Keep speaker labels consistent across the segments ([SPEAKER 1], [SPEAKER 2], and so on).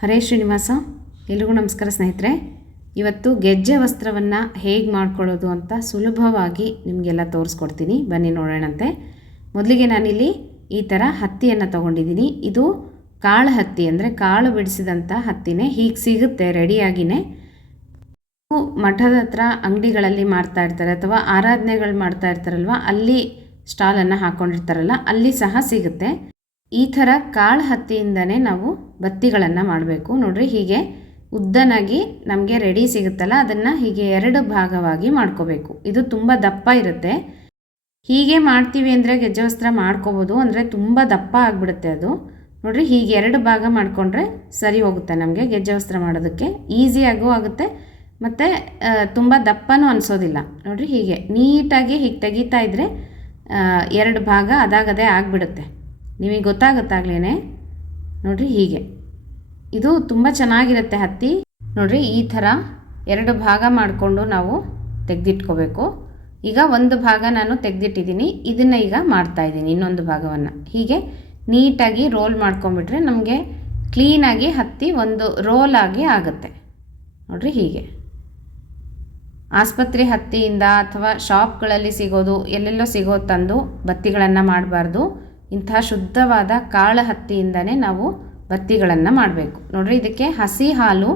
[SPEAKER 1] ಹರೇ ಶ್ರೀನಿವಾಸ, ಎಲ್ರಿಗೂ ನಮಸ್ಕಾರ ಸ್ನೇಹಿತರೆ. ಇವತ್ತು ಗೆಜ್ಜೆ ವಸ್ತ್ರವನ್ನು ಹೇಗೆ ಮಾಡ್ಕೊಳ್ಳೋದು ಅಂತ ಸುಲಭವಾಗಿ ನಿಮಗೆಲ್ಲ ತೋರಿಸ್ಕೊಡ್ತೀನಿ. ಬನ್ನಿ ನೋಡೋಣಂತೆ. ಮೊದಲಿಗೆ ನಾನಿಲ್ಲಿ ಈ ಥರ ಹತ್ತಿಯನ್ನು ತೊಗೊಂಡಿದ್ದೀನಿ. ಇದು ಕಾಳು ಹತ್ತಿ ಅಂದರೆ ಕಾಳು ಬಿಡಿಸಿದಂಥ ಹತ್ತಿನೇ ಹೀಗೆ ಸಿಗುತ್ತೆ ರೆಡಿಯಾಗಿಯೇ ಮಠದ ಹತ್ರ ಅಂಗಡಿಗಳಲ್ಲಿ ಮಾಡ್ತಾ ಇರ್ತಾರೆ ಅಥವಾ ಆರಾಧನೆಗಳು ಮಾಡ್ತಾ ಇರ್ತಾರಲ್ವ, ಅಲ್ಲಿ ಸ್ಟಾಲನ್ನು ಹಾಕ್ಕೊಂಡಿರ್ತಾರಲ್ಲ ಅಲ್ಲಿ ಸಹ ಸಿಗುತ್ತೆ. ಈ ಥರ ಕಾಳು ಹತ್ತಿಯಿಂದನೇ ನಾವು ಬತ್ತಿಗಳನ್ನು ಮಾಡಬೇಕು. ನೋಡಿರಿ ಹೀಗೆ ಉದ್ದನಾಗಿ ನಮಗೆ ರೆಡಿ ಸಿಗುತ್ತಲ್ಲ, ಅದನ್ನು ಹೀಗೆ ಎರಡು ಭಾಗವಾಗಿ ಮಾಡ್ಕೋಬೇಕು. ಇದು ತುಂಬ ದಪ್ಪ ಇರುತ್ತೆ. ಹೀಗೆ ಮಾಡ್ತೀವಿ ಅಂದರೆ ಗೆಜ್ಜೆ ವಸ್ತ್ರ ಮಾಡ್ಕೋಬೋದು, ಅಂದರೆ ತುಂಬ ದಪ್ಪ ಆಗಿಬಿಡುತ್ತೆ ಅದು. ನೋಡಿರಿ ಹೀಗೆ ಎರಡು ಭಾಗ ಮಾಡಿಕೊಂಡ್ರೆ ಸರಿ ಹೋಗುತ್ತೆ ನಮಗೆ ಗೆಜ್ಜೆ ವಸ್ತ್ರ ಮಾಡೋದಕ್ಕೆ ಈಸಿಯಾಗೂ ಆಗುತ್ತೆ. ಮತ್ತು ತುಂಬ ದಪ್ಪನೂ ಅನಿಸೋದಿಲ್ಲ. ನೋಡಿರಿ ಹೀಗೆ ನೀಟಾಗಿ ಹೀಗೆ ತೆಗಿತಾ ಇದ್ದರೆ ಎರಡು ಭಾಗ ಅದಾಗದೇ ಆಗಿಬಿಡುತ್ತೆ. ನಿಮಗೆ ಗೊತ್ತಾಗುತ್ತಾಗ್ಲೇ ನೋಡ್ರಿ ಹೀಗೆ. ಇದು ತುಂಬ ಚೆನ್ನಾಗಿರುತ್ತೆ ಹತ್ತಿ. ನೋಡ್ರಿ ಈ ಥರ ಎರಡು ಭಾಗ ಮಾಡಿಕೊಂಡು ನಾವು ತೆಗೆದಿಟ್ಕೋಬೇಕು. ಈಗ ಒಂದು ಭಾಗ ನಾನು ತೆಗೆದಿಟ್ಟಿದ್ದೀನಿ. ಇದನ್ನು ಈಗ ಮಾಡ್ತಾ ಇದ್ದೀನಿ ಇನ್ನೊಂದು ಭಾಗವನ್ನು. ಹೀಗೆ ನೀಟಾಗಿ ರೋಲ್ ಮಾಡ್ಕೊಂಬಿಟ್ರೆ ನಮಗೆ ಕ್ಲೀನಾಗಿ ಹತ್ತಿ ಒಂದು ರೋಲ್ ಆಗಿ ಆಗುತ್ತೆ. ನೋಡ್ರಿ ಹೀಗೆ. ಆಸ್ಪತ್ರೆ ಹತ್ತಿಯಿಂದ ಅಥವಾ ಶಾಪ್ಗಳಲ್ಲಿ ಸಿಗೋದು, ಎಲ್ಲೆಲ್ಲೋ ಸಿಗೋ ತಂದು ಬತ್ತಿಗಳನ್ನು ಮಾಡಬಾರ್ದು. ಇಂಥ ಶುದ್ಧವಾದ ಕಾಳು ಹತ್ತಿಯಿಂದನೇ ನಾವು ಬತ್ತಿಗಳನ್ನು ಮಾಡಬೇಕು. ನೋಡ್ರಿ, ಇದಕ್ಕೆ ಹಸಿ ಹಾಲು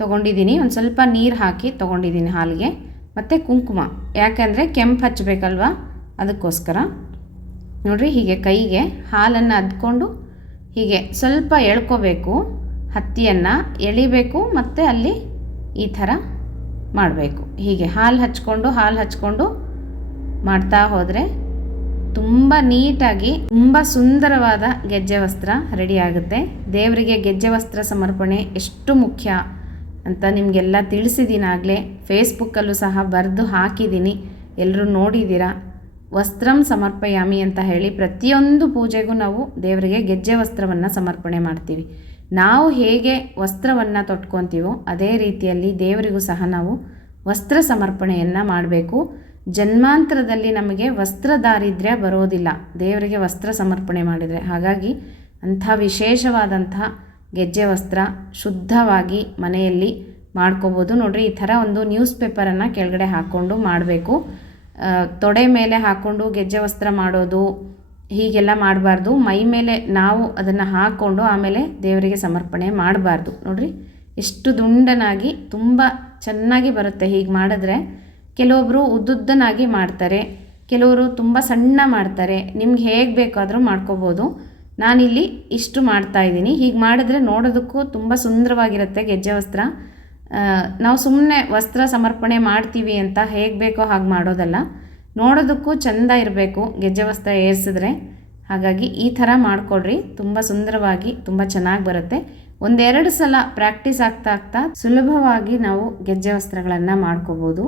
[SPEAKER 1] ತೊಗೊಂಡಿದ್ದೀನಿ ಒಂದು ಸ್ವಲ್ಪ ನೀರು ಹಾಕಿ ತೊಗೊಂಡಿದ್ದೀನಿ ಹಾಲಿಗೆ. ಮತ್ತು ಕುಂಕುಮ. ಯಾಕೆಂದರೆ ಕೆಂಪು ಹಚ್ಚಬೇಕಲ್ವ ಅದಕ್ಕೋಸ್ಕರ. ನೋಡ್ರಿ, ಹೀಗೆ ಕೈಗೆ ಹಾಲನ್ನು ಅದ್ಕೊಂಡು ಹೀಗೆ ಸ್ವಲ್ಪ ಎಳ್ಕೋಬೇಕು. ಹತ್ತಿಯನ್ನು ಎಳಿಬೇಕು ಮತ್ತು ಅಲ್ಲಿ ಈ ಥರ ಮಾಡಬೇಕು. ಹೀಗೆ ಹಾಲು ಹಚ್ಕೊಂಡು ಹಾಲು ಹಚ್ಕೊಂಡು ಮಾಡ್ತಾ ಹೋದರೆ ತುಂಬ ನೀಟಾಗಿ, ತುಂಬ ಸುಂದರವಾದ ಗೆಜ್ಜೆ ವಸ್ತ್ರ ರೆಡಿ ಆಗುತ್ತೆ. ದೇವರಿಗೆ ಗೆಜ್ಜೆ ವಸ್ತ್ರ ಸಮರ್ಪಣೆ ಎಷ್ಟು ಮುಖ್ಯ ಅಂತ ನಿಮಗೆಲ್ಲ ತಿಳಿಸಿದ್ದೀನಾಗಲೇ ಫೇಸ್ಬುಕ್ಕಲ್ಲೂ ಸಹ ಬರೆದು ಹಾಕಿದ್ದೀನಿ ಎಲ್ಲರೂ ನೋಡಿದ್ದೀರಾ ವಸ್ತ್ರಂ ಸಮರ್ಪಯಾಮಿ ಅಂತ ಹೇಳಿ ಪ್ರತಿಯೊಂದು ಪೂಜೆಗೂ ನಾವು ದೇವರಿಗೆ ಗೆಜ್ಜೆ ವಸ್ತ್ರವನ್ನು ಸಮರ್ಪಣೆ ಮಾಡ್ತೀವಿ. ನಾವು ಹೇಗೆ ವಸ್ತ್ರವನ್ನು ತೊಟ್ಕೊತೀವೋ ಅದೇ ರೀತಿಯಲ್ಲಿ ದೇವರಿಗೂ ಸಹ ನಾವು ವಸ್ತ್ರ ಸಮರ್ಪಣೆಯನ್ನು ಮಾಡಬೇಕು. ಜನ್ಮಾಂತರದಲ್ಲಿ ನಮಗೆ ವಸ್ತ್ರ ದಾರಿದ್ರ್ಯ ಬರೋದಿಲ್ಲ. ದೇವರಿಗೆ ವಸ್ತ್ರ ಸಮರ್ಪಣೆ ಮಾಡಿದರೆ. ಹಾಗಾಗಿ ಅಂಥ ವಿಶೇಷವಾದಂಥ ಗೆಜ್ಜೆ ವಸ್ತ್ರ ಶುದ್ಧವಾಗಿ ಮನೆಯಲ್ಲಿ ಮಾಡ್ಕೋಬೋದು. ನೋಡಿರಿ, ಈ ಥರ ಒಂದು ನ್ಯೂಸ್ ಪೇಪರನ್ನು ಕೆಳಗಡೆ ಹಾಕ್ಕೊಂಡು ಮಾಡಬೇಕು. ತೊಡೆ ಮೇಲೆ ಹಾಕ್ಕೊಂಡು ಗೆಜ್ಜೆ ವಸ್ತ್ರ ಮಾಡೋದು, ಹೀಗೆಲ್ಲ ಮಾಡಬಾರ್ದು. ಮೈ ಮೇಲೆ ನಾವು ಅದನ್ನು ಹಾಕ್ಕೊಂಡು ಆಮೇಲೆ ದೇವರಿಗೆ ಸಮರ್ಪಣೆ ಮಾಡಬಾರ್ದು. ನೋಡಿರಿ, ಎಷ್ಟು ದುಂಡನಾಗಿ, ತುಂಬ ಚೆನ್ನಾಗಿ ಬರುತ್ತೆ ಹೀಗೆ ಮಾಡಿದ್ರೆ. ಕೆಲವೊಬ್ಬರು ಉದ್ದುದ್ದನಾಗಿ ಮಾಡ್ತಾರೆ, ಕೆಲವರು ತುಂಬ ಸಣ್ಣ ಮಾಡ್ತಾರೆ, ನಿಮ್ಗೆ ಹೇಗೆ ಬೇಕಾದರೂ ಮಾಡ್ಕೋಬೋದು. ನಾನಿಲ್ಲಿ ಇಷ್ಟು ಮಾಡ್ತಾ ಇದ್ದೀನಿ. ಹೀಗೆ ಮಾಡಿದ್ರೆ ನೋಡೋದಕ್ಕೂ ತುಂಬ ಸುಂದರವಾಗಿರುತ್ತೆ ಗೆಜ್ಜೆ ವಸ್ತ್ರ. ನಾವು ಸುಮ್ಮನೆ ವಸ್ತ್ರ ಸಮರ್ಪಣೆ ಮಾಡ್ತೀವಿ ಅಂತ ಹೇಗೆ ಬೇಕೋ ಹಾಗೆ ಮಾಡೋದಲ್ಲ. ನೋಡೋದಕ್ಕೂ ಚೆಂದ ಇರಬೇಕು ಗೆಜ್ಜೆ ವಸ್ತ್ರ ಏರಿಸಿದ್ರೆ. ಹಾಗಾಗಿ ಈ ಥರ ಮಾಡಿಕೊಡ್ರಿ. ತುಂಬ ಸುಂದರವಾಗಿ, ತುಂಬ ಚೆನ್ನಾಗಿ ಬರುತ್ತೆ. ಒಂದೆರಡು ಸಲ ಪ್ರಾಕ್ಟೀಸ್ ಆಗ್ತಾ ಆಗ್ತಾ ಸುಲಭವಾಗಿ ನಾವು ಗೆಜ್ಜೆ ವಸ್ತ್ರಗಳನ್ನು ಮಾಡ್ಕೋಬೋದು.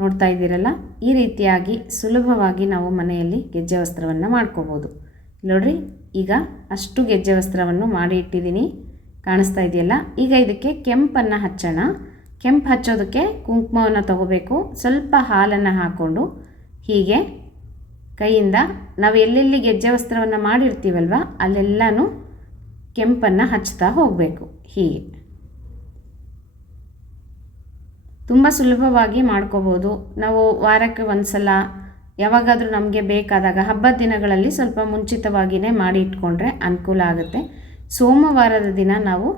[SPEAKER 1] ನೋಡ್ತಾ ಇದ್ದೀರಲ್ಲ? ಈ ರೀತಿಯಾಗಿ ಸುಲಭವಾಗಿ ನಾವು ಮನೆಯಲ್ಲಿ ಗೆಜ್ಜೆ ವಸ್ತ್ರವನ್ನು ಮಾಡ್ಕೋಬೋದು. ನೋಡ್ರಿ, ಈಗ ಅಷ್ಟು ಗೆಜ್ಜೆ ವಸ್ತ್ರವನ್ನು ಮಾಡಿ ಇಟ್ಟಿದ್ದೀನಿ. ಕಾಣಿಸ್ತಾ ಇದೆಯಲ್ಲ? ಈಗ ಇದಕ್ಕೆ ಕೆಂಪನ್ನು ಹಚ್ಚೋಣ. ಕೆಂಪು ಹಚ್ಚೋದಕ್ಕೆ ಕುಂಕುಮವನ್ನು ತಗೋಬೇಕು. ಸ್ವಲ್ಪ ಹಾಲನ್ನು ಹಾಕ್ಕೊಂಡು ಹೀಗೆ ಕೈಯಿಂದ ನಾವು ಎಲ್ಲೆಲ್ಲಿ ಗೆಜ್ಜೆ ವಸ್ತ್ರವನ್ನು ಮಾಡಿರ್ತೀವಲ್ವ, ಅಲ್ಲೆಲ್ಲನೂ ಕೆಂಪನ್ನು ಹಚ್ತಾ ಹೋಗಬೇಕು. ಹೀಗೆ. ತುಂಬ ಸುಲಭವಾಗಿ ಮಾಡ್ಕೋಬೋದು. ನಾವು ವಾರಕ್ಕೆ ಒಂದು ಸಲ ಯಾವಾಗಾದರೂ ನಮಗೆ ಬೇಕಾದಾಗ ಹಬ್ಬದ ದಿನಗಳಲ್ಲಿ ಸ್ವಲ್ಪ ಮುಂಚಿತವಾಗಿಯೇ ಮಾಡಿ ಇಟ್ಕೊಂಡ್ರೆ ಅನುಕೂಲ ಆಗುತ್ತೆ. ಸೋಮವಾರದ ದಿನ ನಾವು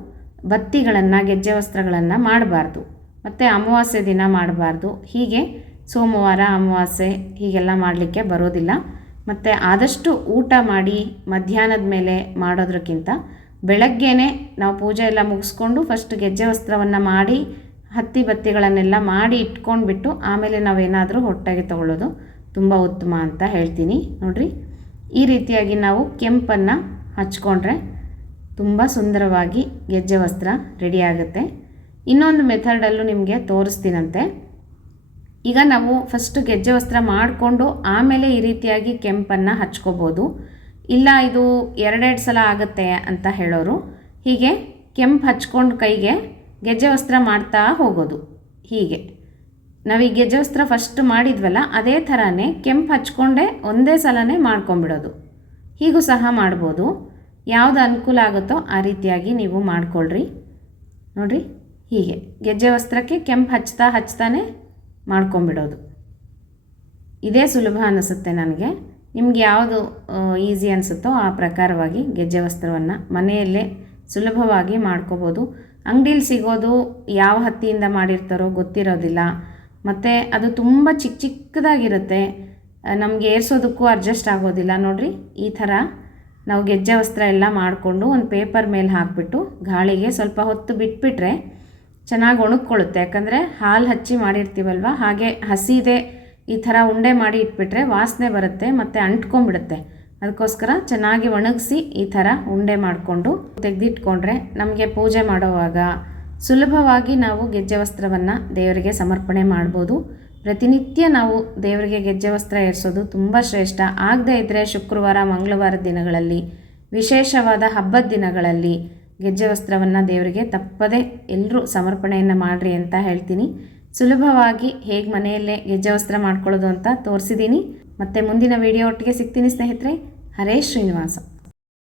[SPEAKER 1] ಬತ್ತಿಗಳನ್ನು, ಗೆಜ್ಜೆ ವಸ್ತ್ರಗಳನ್ನು ಮಾಡಬಾರ್ದು. ಮತ್ತು ಅಮಾವಾಸ್ಯೆ ದಿನ ಮಾಡಬಾರ್ದು. ಹೀಗೆ ಸೋಮವಾರ, ಅಮಾವಾಸ್ಯೆ ಹೀಗೆಲ್ಲ ಮಾಡಲಿಕ್ಕೆ ಬರೋದಿಲ್ಲ. ಮತ್ತು ಆದಷ್ಟು ಊಟ ಮಾಡಿ ಮಧ್ಯಾಹ್ನದ ಮೇಲೆ ಮಾಡೋದಕ್ಕಿಂತ ಬೆಳಗ್ಗೆನೇ ನಾವು ಪೂಜೆ ಎಲ್ಲ ಮುಗಿಸ್ಕೊಂಡು ಫಸ್ಟ್ ಗೆಜ್ಜೆ ವಸ್ತ್ರವನ್ನು ಮಾಡಿ ಹತ್ತಿ ಬತ್ತಿಗಳನ್ನೆಲ್ಲ ಮಾಡಿ ಇಟ್ಕೊಂಡ್ಬಿಟ್ಟು ಆಮೇಲೆ ನಾವೇನಾದರೂ ಹೊಟ್ಟೆಗೆ ತಗೊಳ್ಳೋದು. ತುಂಬ ಉತ್ತಮ ಅಂತ ಹೇಳ್ತೀನಿ. ನೋಡಿರಿ, ಈ ರೀತಿಯಾಗಿ ನಾವು ಕೆಂಪನ್ನು ಹಚ್ಕೊಂಡ್ರೆ ತುಂಬ ಸುಂದರವಾಗಿ ಗೆಜ್ಜೆ ವಸ್ತ್ರ ರೆಡಿ ಆಗುತ್ತೆ. ಇನ್ನೊಂದು ಮೆಥಡಲ್ಲೂ ನಿಮಗೆ ತೋರಿಸ್ತೀನಂತೆ. ಈಗ ನಾವು ಫಸ್ಟು ಗೆಜ್ಜೆ ವಸ್ತ್ರ ಮಾಡಿಕೊಂಡು ಆಮೇಲೆ ಈ ರೀತಿಯಾಗಿ ಕೆಂಪನ್ನು ಹಚ್ಕೋಬೋದು. ಇಲ್ಲ, ಇದು ಎರಡೆರಡು ಸಲ ಆಗುತ್ತೆ ಅಂತ ಹೇಳೋರು. ಹೀಗೆ ಕೆಂಪು ಹಚ್ಕೊಂಡು ಕೈಗೆ ಗೆಜ್ಜೆ ವಸ್ತ್ರ ಮಾಡ್ತಾ ಹೋಗೋದು. ಹೀಗೆ. ನಾವೀಗ ಗೆಜ್ಜೆ ವಸ್ತ್ರ ಫಸ್ಟ್ ಮಾಡಿದ್ವಲ್ಲ, ಅದೇ ಥರನೇ ಕೆಂಪು ಹಚ್ಕೊಂಡೇ ಒಂದೇ ಸಲನೇ ಮಾಡ್ಕೊಂಬಿಡೋದು ಹೀಗೂ ಸಹ ಮಾಡ್ಬೋದು. ಯಾವುದು ಅನುಕೂಲ ಆಗುತ್ತೋ ಆ ರೀತಿಯಾಗಿ ನೀವು ಮಾಡ್ಕೊಳ್ರಿ. ನೋಡಿರಿ, ಹೀಗೆ. ಗೆಜ್ಜೆ ವಸ್ತ್ರಕ್ಕೆ ಕೆಂಪು ಹಚ್ತಾ ಹಚ್ತಾನೆ ಮಾಡ್ಕೊಂಬಿಡೋದು ಇದೇ ಸುಲಭ ಅನಿಸುತ್ತೆ ನನಗೆ. ನಿಮ್ಗೆ ಯಾವುದು ಈಸಿ ಅನಿಸುತ್ತೋ ಆ ಪ್ರಕಾರವಾಗಿ ಗೆಜ್ಜೆ ವಸ್ತ್ರವನ್ನು ಮನೆಯಲ್ಲೇ ಸುಲಭವಾಗಿ ಮಾಡ್ಕೋಬೋದು. ಅಂಗಡೀಲಿ ಸಿಗೋದು ಯಾವ ಹತ್ತಿಯಿಂದ ಮಾಡಿರ್ತಾರೋ ಗೊತ್ತಿರೋದಿಲ್ಲ. ಮತ್ತು ಅದು ತುಂಬ ಚಿಕ್ಕ ಚಿಕ್ಕದಾಗಿರುತ್ತೆ. ನಮಗೆ ಏರ್ಸೋದಕ್ಕೂ ಅಡ್ಜಸ್ಟ್ ಆಗೋದಿಲ್ಲ. ನೋಡಿರಿ, ಈ ಥರ ನಾವು ಗೆಜ್ಜೆ ವಸ್ತ್ರ ಎಲ್ಲ ಮಾಡಿಕೊಂಡು ಒಂದು ಪೇಪರ್ ಮೇಲೆ ಹಾಕಿಬಿಟ್ಟು ಗಾಳಿಗೆ ಸ್ವಲ್ಪ ಹೊತ್ತು ಬಿಟ್ಬಿಟ್ರೆ ಚೆನ್ನಾಗಿ ಒಣಗ್ಕೊಳ್ಳುತ್ತೆ. ಯಾಕಂದರೆ ಹಾಲು ಹಚ್ಚಿ ಮಾಡಿರ್ತೀವಲ್ವ? ಹಾಗೆ ಹಸಿದೆ ಈ ಥರ ಉಂಡೆ ಮಾಡಿ ಇಟ್ಬಿಟ್ರೆ ವಾಸನೆ ಬರುತ್ತೆ ಮತ್ತು ಅಂಟ್ಕೊಂಡ್ಬಿಡುತ್ತೆ. ಅದಕ್ಕೋಸ್ಕರ ಚೆನ್ನಾಗಿ ಒಣಗಿಸಿ ಈ ಥರ ಉಂಡೆ ಮಾಡಿಕೊಂಡು ತೆಗೆದಿಟ್ಕೊಂಡ್ರೆ ನಮಗೆ ಪೂಜೆ ಮಾಡುವಾಗ ಸುಲಭವಾಗಿ ನಾವು ಗೆಜ್ಜೆ ವಸ್ತ್ರವನ್ನು ದೇವರಿಗೆ ಸಮರ್ಪಣೆ ಮಾಡ್ಬೋದು. ಪ್ರತಿನಿತ್ಯ ನಾವು ದೇವರಿಗೆ ಗೆಜ್ಜೆ ವಸ್ತ್ರ ಏರಿಸೋದು ತುಂಬ ಶ್ರೇಷ್ಠ. ಆಗದೇ ಇದ್ದರೆ ಶುಕ್ರವಾರ, ಮಂಗಳವಾರ ದಿನಗಳಲ್ಲಿ, ವಿಶೇಷವಾದ ಹಬ್ಬದ ದಿನಗಳಲ್ಲಿ ಗೆಜ್ಜೆ ವಸ್ತ್ರವನ್ನು ದೇವರಿಗೆ ತಪ್ಪದೇ ಎಲ್ಲರೂ ಸಮರ್ಪಣೆಯನ್ನು ಮಾಡಿರಿ ಅಂತ ಹೇಳ್ತೀನಿ. ಸುಲಭವಾಗಿ ಹೇಗೆ ಮನೆಯಲ್ಲೇ ಗೆಜ್ಜೆ ವಸ್ತ್ರ ಮಾಡ್ಕೊಳ್ಳೋದು ಅಂತ ತೋರಿಸಿದ್ದೀನಿ ಮತ್ತು ಮುಂದಿನ ವಿಡಿಯೋ ಒಟ್ಟಿಗೆ ಸಿಗ್ತೀನಿ ಸ್ನೇಹಿತರೆ. ಹರೇ ಶ್ರೀನಿವಾಸ.